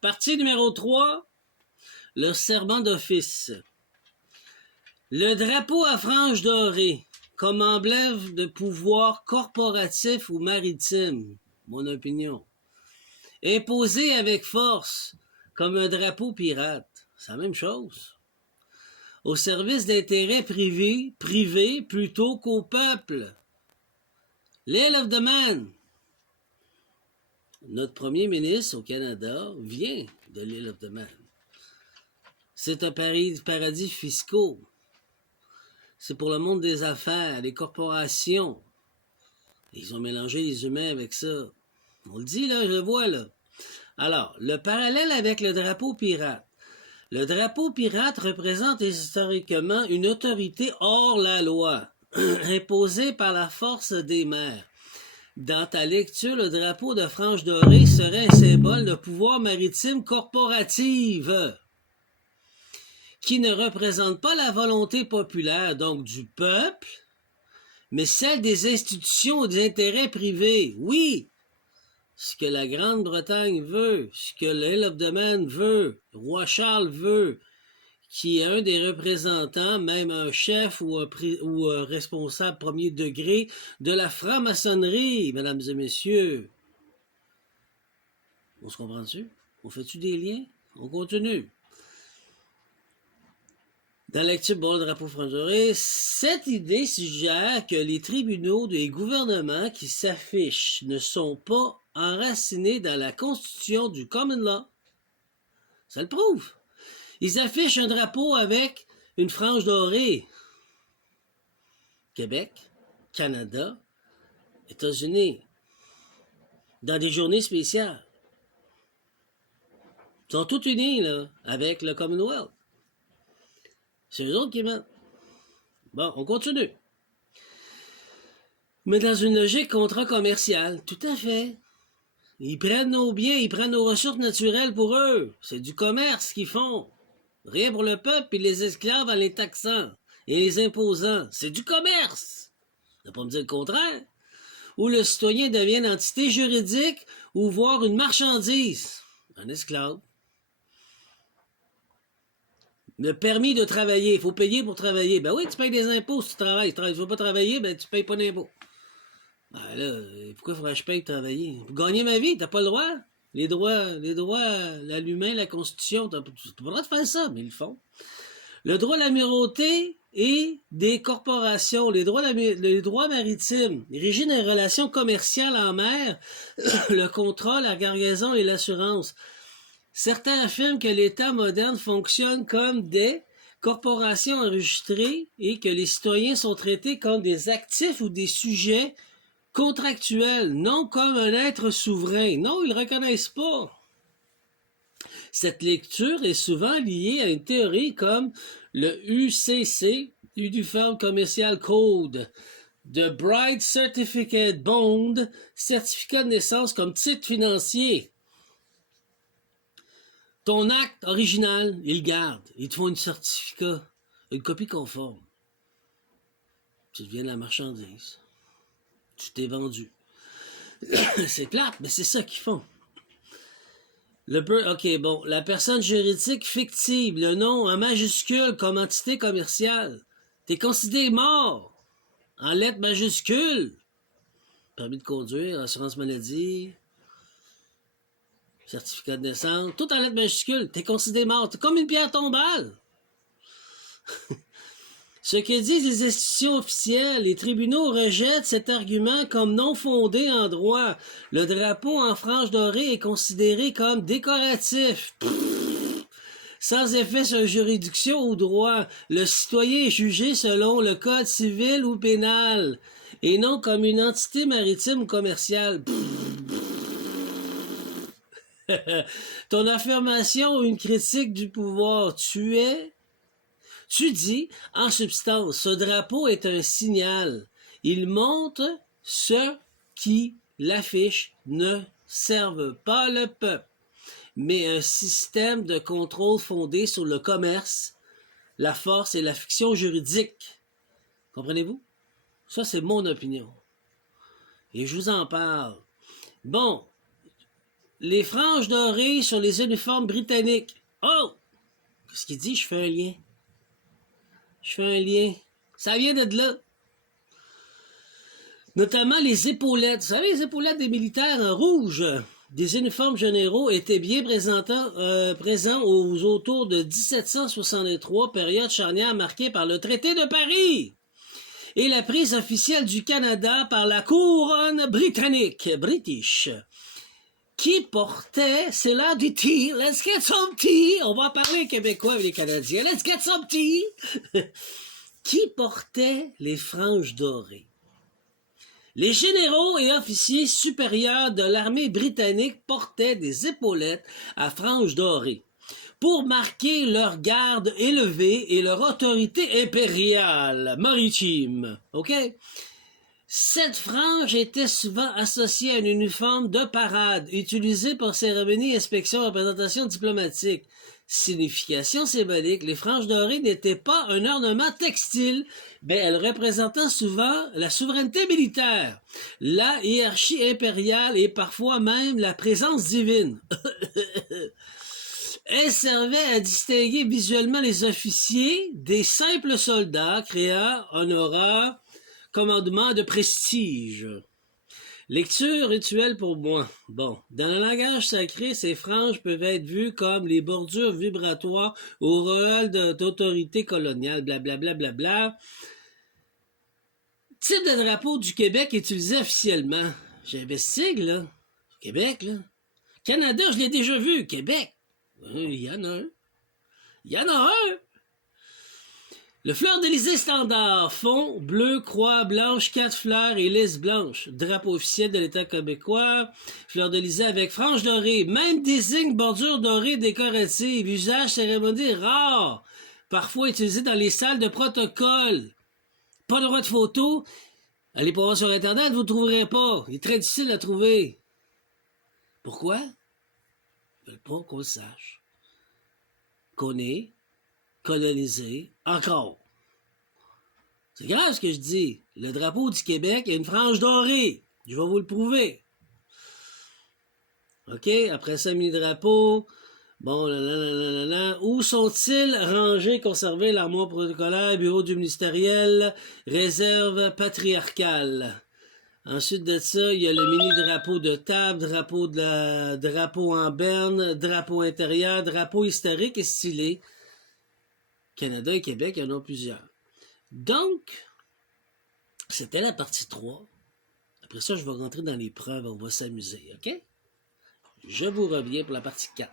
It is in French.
Partie numéro 3, le serment d'office. Le drapeau à franges dorées, comme emblème de pouvoir corporatif ou maritime, mon opinion. Imposé avec force, comme un drapeau pirate. C'est la même chose. Au service d'intérêts privés plutôt qu'au peuple. L'Isle of the Man. Notre premier ministre au Canada vient de l'Isle of the Man. C'est un paradis fiscaux. C'est pour le monde des affaires, les corporations. Ils ont mélangé les humains avec ça. On le dit, là, je le vois, là. Alors, le parallèle avec le drapeau pirate. Le drapeau pirate représente historiquement une autorité hors la loi, imposée par la force des mers. Dans ta lecture, le drapeau de frange dorée serait un symbole de pouvoir maritime corporative qui ne représente pas la volonté populaire, donc du peuple, mais celle des institutions ou des intérêts privés. Oui, ce que la Grande-Bretagne veut, ce que l'Isle of the Man veut, le roi Charles veut, qui est un des représentants, même un chef ou un responsable premier degré de la franc-maçonnerie, mesdames et messieurs. On se comprend-tu? On fait-tu des liens? On continue. Dans la lecture bon, le drapeau frange-doré, cette idée suggère que les tribunaux des gouvernements qui s'affichent ne sont pas enracinés dans la constitution du common law. Ça le prouve. Ils affichent un drapeau avec une frange dorée. Québec, Canada, États-Unis, dans des journées spéciales. Ils sont tous unis là, avec le Commonwealth. C'est eux autres qui mettent. Bon, on continue. Mais dans une logique contrat commercial, tout à fait. Ils prennent nos biens, ils prennent nos ressources naturelles pour eux. C'est du commerce qu'ils font. Rien pour le peuple et les esclaves en les taxant et les imposant. C'est du commerce. Ne pas me dire le contraire. Où le citoyen devient une entité juridique ou voire une marchandise. Un esclave. Le permis de travailler, il faut payer pour travailler. Ben oui, tu payes des impôts si tu travailles. Tu ne veux pas travailler, ben tu payes pas d'impôts. Ben là, pourquoi faudrait que je paye de travailler? Pour gagner ma vie, t'as pas le droit. Les droits, l'humain, la Constitution, t'as pas le droit de faire ça, mais ils le font. Le droit de l'amirauté et des corporations, les droits maritimes, régit des relations commerciales en mer, le contrat, la cargaison et l'assurance. Certains affirment que l'État moderne fonctionne comme des corporations enregistrées et que les citoyens sont traités comme des actifs ou des sujets contractuels, non comme un être souverain. Non, ils ne reconnaissent pas. Cette lecture est souvent liée à une théorie comme le UCC, Uniform Commercial Code, de Bride Certificate Bond, certificat de naissance comme titre financier. Ton acte original, ils le gardent. Ils te font un certificat, une copie conforme. Tu deviens de la marchandise. Tu t'es vendu. C'est plate, mais c'est ça qu'ils font. OK, bon. La personne juridique fictive, le nom en majuscule comme entité commerciale. T'es considéré mort. En lettres majuscules. Permis de conduire, assurance maladie, certificat de naissance, tout en lettres majuscules. T'es considéré mort. T'es comme une pierre tombale. Ce que disent les institutions officielles, les tribunaux rejettent cet argument comme non fondé en droit. Le drapeau en frange dorée est considéré comme décoratif. Sans effet sur la juridiction ou droit, le citoyen est jugé selon le code civil ou pénal, et non comme une entité maritime ou commerciale. Ton affirmation ou une critique du pouvoir, tu dis, en substance, ce drapeau est un signal. Il montre ce qui l'affiche ne servent pas le peuple, mais un système de contrôle fondé sur le commerce, la force et la fiction juridique. Comprenez-vous? Ça, c'est mon opinion. Et je vous en parle. Bon, les franges dorées sur les uniformes britanniques. Oh! Qu'est-ce qu'il dit? Je fais un lien. Je fais un lien. Ça vient de là. Notamment les épaulettes. Vous savez, les épaulettes des militaires en rouge des uniformes généraux étaient bien présents aux autours de 1763, période charnière marquée par le traité de Paris et la prise officielle du Canada par la couronne britannique, British, qui portait, c'est l'heure du tea, let's get some tea, on va parler québécois avec les Canadiens, let's get some tea, qui portait les franges dorées. Les généraux et officiers supérieurs de l'armée britannique portaient des épaulettes à franges dorées pour marquer leur garde élevée et leur autorité impériale maritime. OK? Cette frange était souvent associée à un uniforme de parade utilisé pour cérémonies, inspections, représentations diplomatiques. Signification symbolique, les franges dorées n'étaient pas un ornement textile, mais elles représentaient souvent la souveraineté militaire, la hiérarchie impériale et parfois même la présence divine. Elles servaient à distinguer visuellement les officiers des simples soldats, créant un aura, commandement de prestige. Lecture rituelle pour moi. Bon, dans le langage sacré, ces franges peuvent être vues comme les bordures vibratoires au rôle d'autorité coloniale, blablabla. Bla, bla, bla. Type de drapeau du Québec utilisé officiellement. J'investigue, là. Québec, là. Canada, je l'ai déjà vu. Québec. Il y en a un. Il y en a un. Le fleur-d'Élysée standard, fond, bleu, croix blanche, 4 fleurs et lisse blanche. Drapeau officiel de l'État québécois. Fleur-d'Élysée avec franges dorées. Même désigne bordure dorée décorative. Usage cérémoniel rare. Parfois utilisé dans les salles de protocole. Pas de droit de photo. Allez pas voir sur Internet, vous ne trouverez pas. Il est très difficile à trouver. Pourquoi? Ils veulent pas qu'on le sache. Qu'on est colonisé encore. C'est grave ce que je dis. Le drapeau du Québec a une frange dorée. Je vais vous le prouver. OK? Après ça, mini-drapeau. Bon, où sont-ils rangés, conservés, l'armoire protocolaire, bureau du ministériel, réserve patriarcale? Ensuite de ça, il y a le mini-drapeau de table, drapeau en berne, drapeau intérieur, drapeau historique et stylé. Canada et Québec, il y en a plusieurs. Donc, c'était la partie 3. Après ça, je vais rentrer dans les preuves, on va s'amuser, OK? Je vous reviens pour la partie 4.